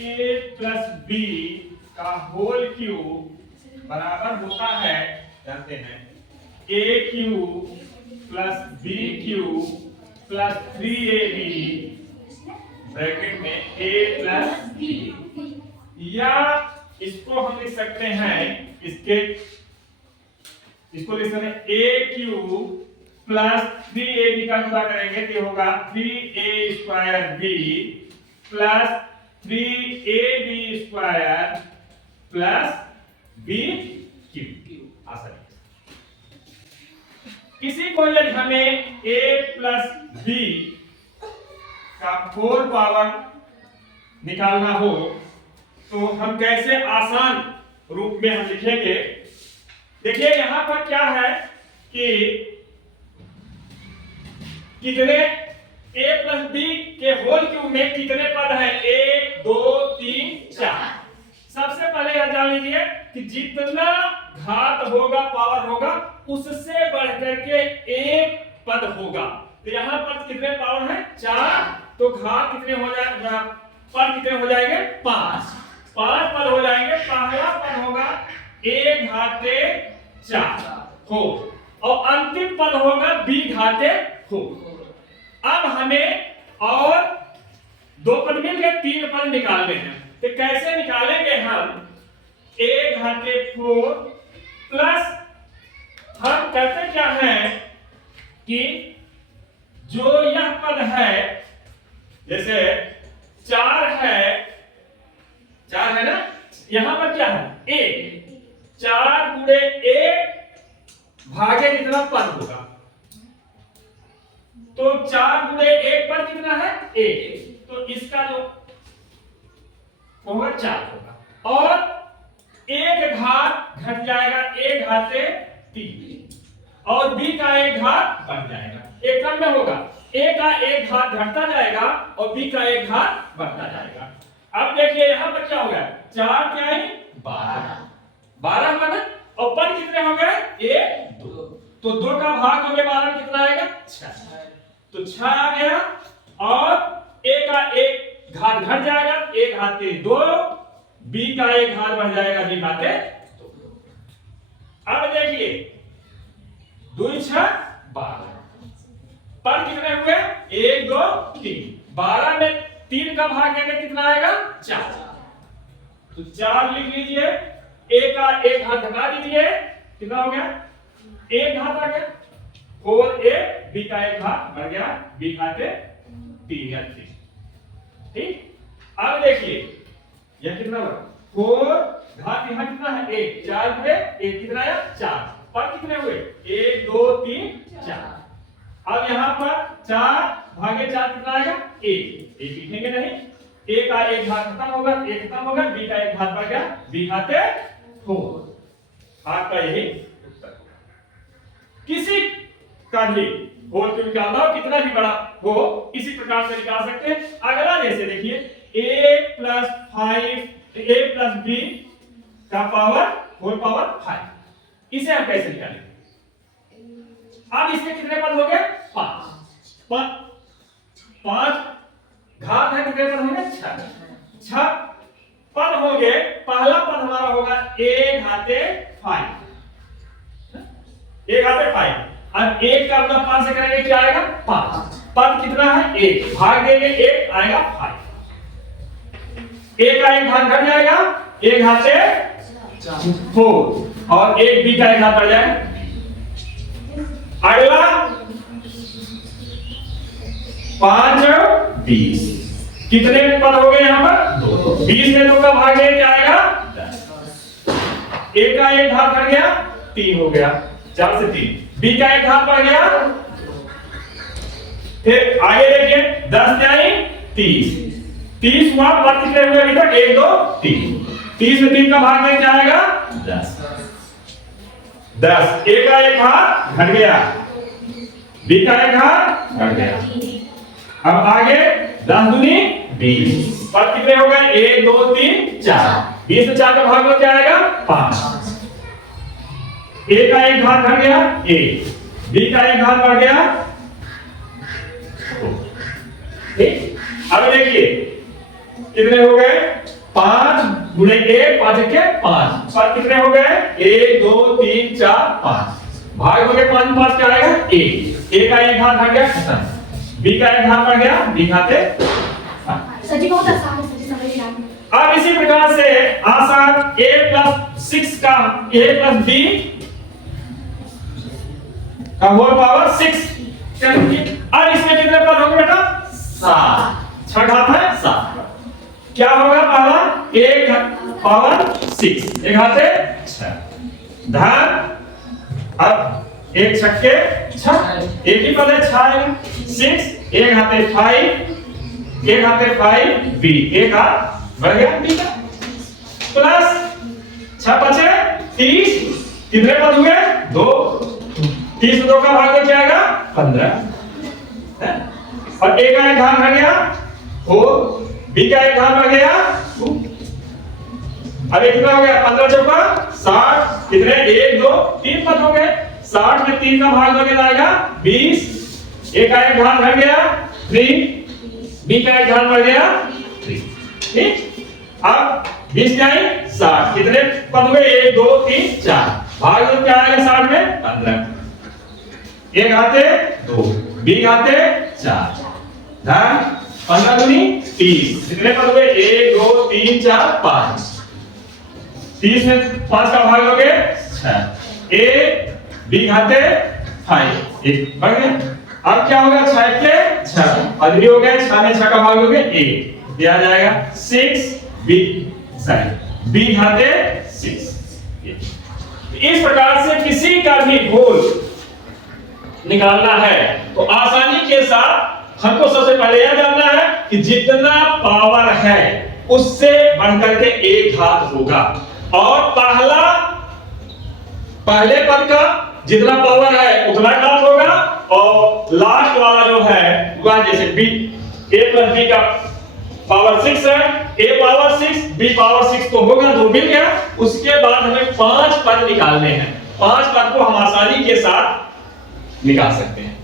ए plus B का whole cube बराबर होता है, जानते हैं, A cube plus B cube plus 3ab bracket में a प्लस बी, या इसको हम लिख सकते हैं, इसको लिख सकते हैं a क्यूब प्लस 3ab का गुणा करेंगे तो होगा 3a square b plus 3ab square plus b cube. आसान। किसी को यदि हमें a प्लस b का होल पावर निकालना हो तो हम कैसे आसान रूप में हम लिखेंगे। देखिए यहां पर क्या है कि कितने a प्लस बी के होल क्यूब में कितने पद हैं, 1 2 3 4। सबसे पहले यह जान लीजिए कि जितना घात होगा, पावर होगा, उससे बढ़कर के एक पद होगा। तो यहाँ पर कितने पावर है, 4, तो घात कितने हो जाएगा, पद कितने हो जाएंगे, 5 पद हो जाएंगे। पहला पद होगा a घाते 4 हो और अंतिम पद होगा b घाते हो। अब हमें और 2 पद मिल गए, 3 पद निकालने हैं। तो कैसे निकालेंगे हम, a घाते 4 प्लस हम करते क्या है कि जो यह पद है, जैसे 4 है ना, यहां पर क्या है, a 4 गुणे a भागे जितना पद होगा, तो 4 गुणे 1 पर कितना है, 1, तो इसका जो होगा 4 होगा और एक घात घट जाएगा, a घाते 3 और b का एक घात बढ़ जाएगा। एक क्रम में होगा, a का एक घात घटता जाएगा और b का एक घात बढ़ता जाएगा। अब देखिए यहां पर क्या हो गया, 4 क्या है, 12 पद और पद कितने हो गए, 1 2, तो 2 का भाग हो गया 12 में कितना आएगा, 6, तो 6 आ गया और a का एक घात घट जाएगा, a घाते 2, b का एक घात बढ़ जाएगा, b घाते 2। अब देखिए 2 6 12, पद कितने हुए, 1 2 3, 12 में 3 का भाग देंगे कितना आएगा, 4, तो 4 लिख लीजिए, a का एक घात घटा दीजिए, कितना हो गया, एक घात आ गया, 4a, b का एक घात बढ़ गया, b घाते 3 या 3। ठीक, अब देखिए यह कितना हुआ, 4 घात यहां कितना है, 1, 4 गुणे 1 कितना आया, 4, पद कितने हुए, 1 2 3 4। अब यहां पर 4 भागे 4 कितना आएगा, 1 लिखेंगे नहीं, a का एक घात खत्म होगा, a खत्म होगा, b का एक घात बढ़ गया, b घाते 4। आपका यही उत्तर होगा। किसी का भी होल क्यूब निकालना हो, कितना भी बड़ा हो, इसी प्रकार से निकाल सकते हैं। अगला जैसे देखिए a plus 5, a plus b का पावर होल पावर 5, इसे हम कैसे निकालेंगे। अब इसमें कितने पद हो गए, 5 घात है, कितने पद होंगे, 6 पद हो गए। पहला पद हमारा होगा a घाते 5, और 1 का गुणा 5 से करेंगे क्या आएगा, 5, पद कितना है, 1, भाग देंगे 1 आएगा 5, a का एक घात घट जाएगा, a घाते 4 और 1 b का एक घात बढ़ जाएगा। अगला 5 20, कितने पद हो गए यहां पर, 2, 20 में 2 का भाग देंगे क्या आएगा, 10, a का एक घात बढ़ गया, 3 हो गया, 4 से 3, b का एक घात बढ़ गया, फिर आगे देखिए 10 जाए 30 हुआ, पद कितने हुए अभी तक, 1 2 3, 30 में 3 का भाग में क्या आएगा, 10, a का एक घात घट गया, b का एक घात घट गया। अब आगे 10 दूनी 20, पद कितने हो गए, 1 2 3 4, 20 में 4 का भाग में क्या आएगा, 5, a का एक घात घट गया, a, b का एक घात बढ़ गया। ठीक, अब देखिए कितने हो गए 5 गुणे 1 5 के 5 5 कितने हो गए 1 2 3 4 5 भाग हो गए 5 5 क्या आएगा 1 a का एक घात आ गया खत्म b का एक घात बढ़ गया b घाते सर जी बहुत आसान है सर जी, समझ गए आप। अब इसी प्रकार से आसान a प्लस 6 का a प्लस b का होल पावर 6 अब इसमें कितने पद होंगे बेटा 7 6 घात है 7 क्या होगा पहला एक पावर 6 एक घाते 6 धन अब एक छक्के 6 एक ही पद है 6 आएगा 6 एक घाते 5 एक घाते 5 b एक हाथ बढ़ गया b का प्लस 6 बचे 30 कितने पद हुए 2 30 2 का भाग क्या आएगा 15 और a का एक घात आ गया 4 b का एक घात आ गया 2 अब ये कितना हो गया 15 चौका 60 कितने 1 2 3 पद हो गए 60 में 3 का भाग दोगे तो आएगा 20 a का एक घात बढ़ गया 3 b का एक घात बढ़ गया 3 ठीक अब 20 क्या है 60 कितने पद हुए 1 2 3 4 भाग दो क्या आएगा 60 में 15 a घाते 2 b घाते 4 धन 15 दूनी 30 कितने पद हुए 1 2 3 4 5 30 में 5 का भाग लोगे 6 a b घाते 5 एक बढ़ गया अब क्या होगा 6 के 6 और ये हो गया 6 में 6 का भाग लोगे a दिया जाएगा 6 b सॉरी b घाते 6 इस प्रकार से किसी का भी होल निकालना है तो आसानी के साथ हमको सबसे पहले यह जानना है कि जितना पावर है उससे बढ़कर के एक घात होगा और पहले पद का जितना पावर है उतना घात होगा और लास्ट वाला जो है वह जैसे b a प्लस b का पावर 6 है a पावर 6 b पावर 6 तो होगा तो मिल गया उसके बाद हमें 5 पद निकालने हैं 5 पद को हम आसानी के साथ निकाल सकते हैं